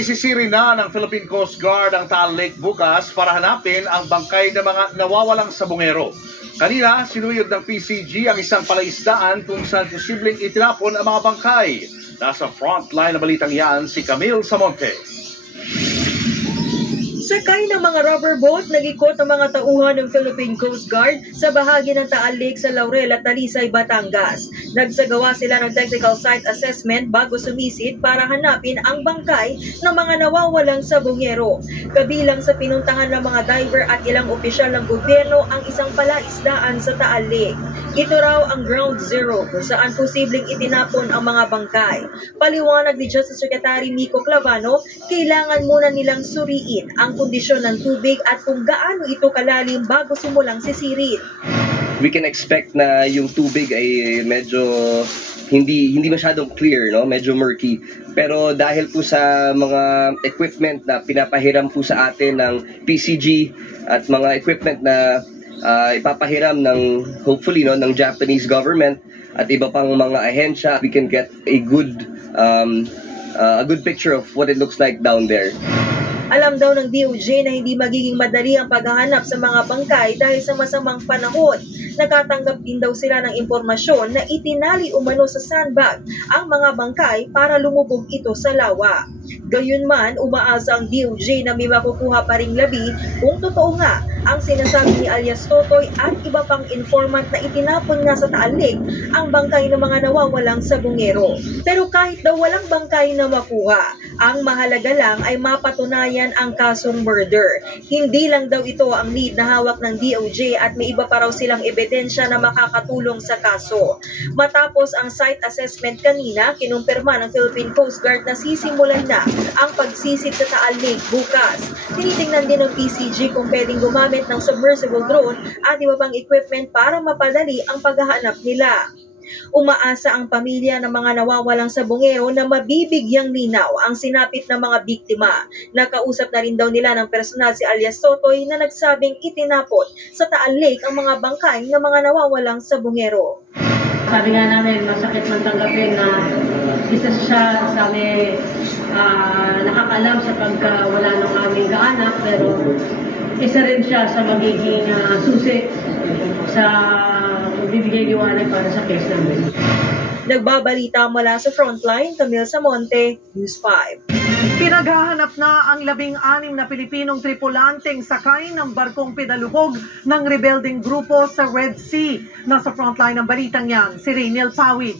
Sisisirin na ng Philippine Coast Guard ang Taal Lake bukas para hanapin ang bangkay ng mga nawawalang sabongero. Kanina, sinuyod ng PCG ang isang palaisdaan kung saan posibleng itinapon ang mga bangkay. Nasa frontline na balitang yan si Camille Samonte. Sakay ng mga rubber boat, nag-ikot ang mga tauhan ng Philippine Coast Guard sa bahagi ng Taal Lake sa Laurel at Talisay, Batangas. Nagsagawa sila ng technical site assessment bago sumisid para hanapin ang bangkay ng mga nawawalang sabongero. Kabilang sa pinuntahan ng mga diver at ilang opisyal ng gobyerno ang isang palaisdaan sa Taal Lake. Ito raw ang ground zero kung saan posibleng itinapon ang mga bangkay. Paliwanag ni Justice Secretary Mico Clavano, kailangan muna nilang suriin ang kondisyon ng tubig at kung gaano ito kalalim bago simulang sisirin. We can expect na yung tubig ay medyo hindi masyadong clear, no? Medyo murky. Pero dahil po sa mga equipment na pinapahiram po sa atin ng PCG at mga equipment na ipapahiram ng hopefully ng Japanese government at iba pang mga ahensya, we can get a good picture of what it looks like down there. Alam daw ng DOJ na hindi magiging madali ang paghahanap sa mga bangkay dahil sa masamang panahon. Nakatanggap din daw sila ng impormasyon na itinali umano sa sandbag ang mga bangkay para lumubog ito sa lawa. Gayunman, umaasa ang DOJ na may makukuha pa ring labi kung totoo nga ang sinasabi ni alias Totoy at iba pang informant na itinapon nga sa Taal Lake ang bangkay ng mga nawawalang sabongero. Pero kahit daw walang bangkay na makuha, ang mahalaga lang ay mapatunayan ang kasong murder. Hindi lang daw ito ang lead na hawak ng DOJ at may iba pa raw silang ebidensya na makakatulong sa kaso. Matapos ang site assessment kanina, kinumpirma ng Philippine Coast Guard na sisimulan na ang pagsisid sa Taal Lake bukas. Tinitingnan din ng PCG kung pwedeng gumamit ng submersible drone at iba pang equipment para mapadali ang paghahanap nila. Umaasa ang pamilya ng mga nawawalang sabongero na mabibigyang linaw ang sinapit ng mga biktima. Nakausap na rin daw nila ng personal si alias Totoy na nagsabing itinapon sa Taal Lake ang mga bangkay ng mga nawawalang sabongero. Sabi nga namin, masakit man tanggapin na isa siya sa amin nakakalam sa pagkawala ng aming kaanak, pero isa rin siya sa magiging susi sa bibigay liwanag para sa case namin. Nagbabalita mula sa Frontline, Camille Samonte, News 5. Pinaghahanap na ang 16 na Pilipinong tripulanteng sakay ng barkong pinalubog ng rebelding grupo sa Red Sea. Nasa frontline ng balitang yan, si Rainiel Pawid.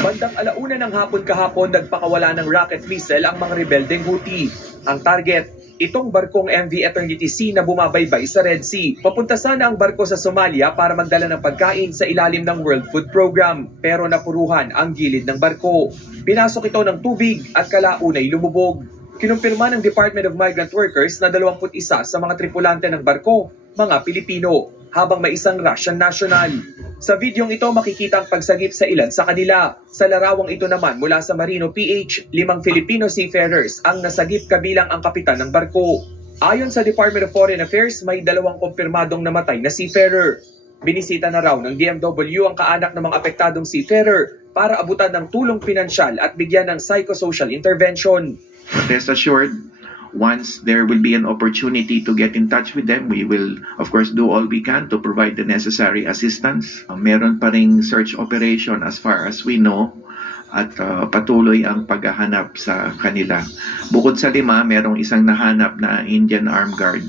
Bandang 1:00 ng hapon kahapon, nagpakawala ng rocket missile ang mga rebeldeng Houthi. Ang target, itong barkong MV Eternity Sea na bumabaybay sa Red Sea. Papunta sana ang barko sa Somalia para magdala ng pagkain sa ilalim ng World Food Program, pero napuruhan ang gilid ng barko. Pinasok ito ng tubig at kalaunay lumubog. Kinumpirma ng Department of Migrant Workers na 21 sa mga tripulante ng barko, mga Pilipino, habang may isang Russian national. Sa videong ito makikita ang pagsagip sa ilan sa kanila. Sa larawang ito naman mula sa Marino PH, 5 Filipino seafarers ang nasagip kabilang ang kapitan ng barko. Ayon sa Department of Foreign Affairs, may 2 kumpirmadong namatay na seafarer. Binisita na raw ng DMW ang kaanak ng mga apektadong seafarer para abutan ng tulong pinansyal at bigyan ng psychosocial intervention. Rest assured, once there will be an opportunity to get in touch with them, we will of course do all we can to provide the necessary assistance. Meron pa ring search operation as far as we know at patuloy ang paghahanap sa kanila. Bukod sa 5, merong isang nahanap na Indian Armed Guard.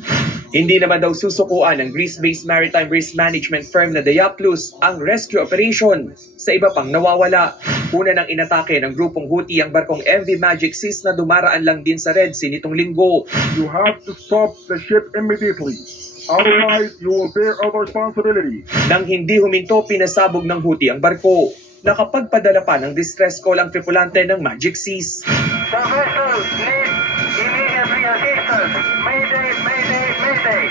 Hindi naman daw susukuan ng Greece-based maritime risk management firm na Diaplus ang rescue operation sa iba pang nawawala. Una nang inatake ng grupong Houthi ang barkong MV Magic Seas na dumaraan lang din sa Red Sea nitong linggo. You have to stop the ship immediately. Otherwise, you will bear all responsibility. Nang hindi huminto, pinasabog ng Houthi ang barko. Nakapagpadala pa ng distress call ang tripulante ng Magic Seas. The vessel needs immediately assistance. Mayday, mayday, mayday.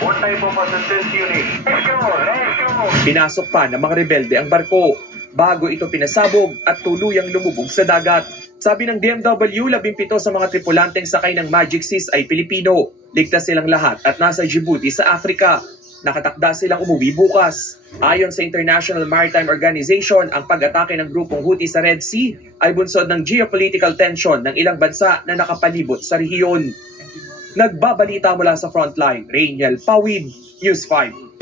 What type of assistance you need? Rescue. Pinasok pa ng mga rebelde ang barko bago ito pinasabog at tuluyang lumubog sa dagat. Sabi ng DMW, 17 sa mga tripulanteng sakay ng Magic Seas ay Pilipino. Ligtas silang lahat at nasa Djibouti sa Africa. Nakatakda silang umuwi bukas. Ayon sa International Maritime Organization, ang pag-atake ng grupong Houthi sa Red Sea ay bunsod ng geopolitical tension ng ilang bansa na nakapalibot sa rehiyon. Nagbabalita mula sa frontline, Rainiel Pawid, News 5.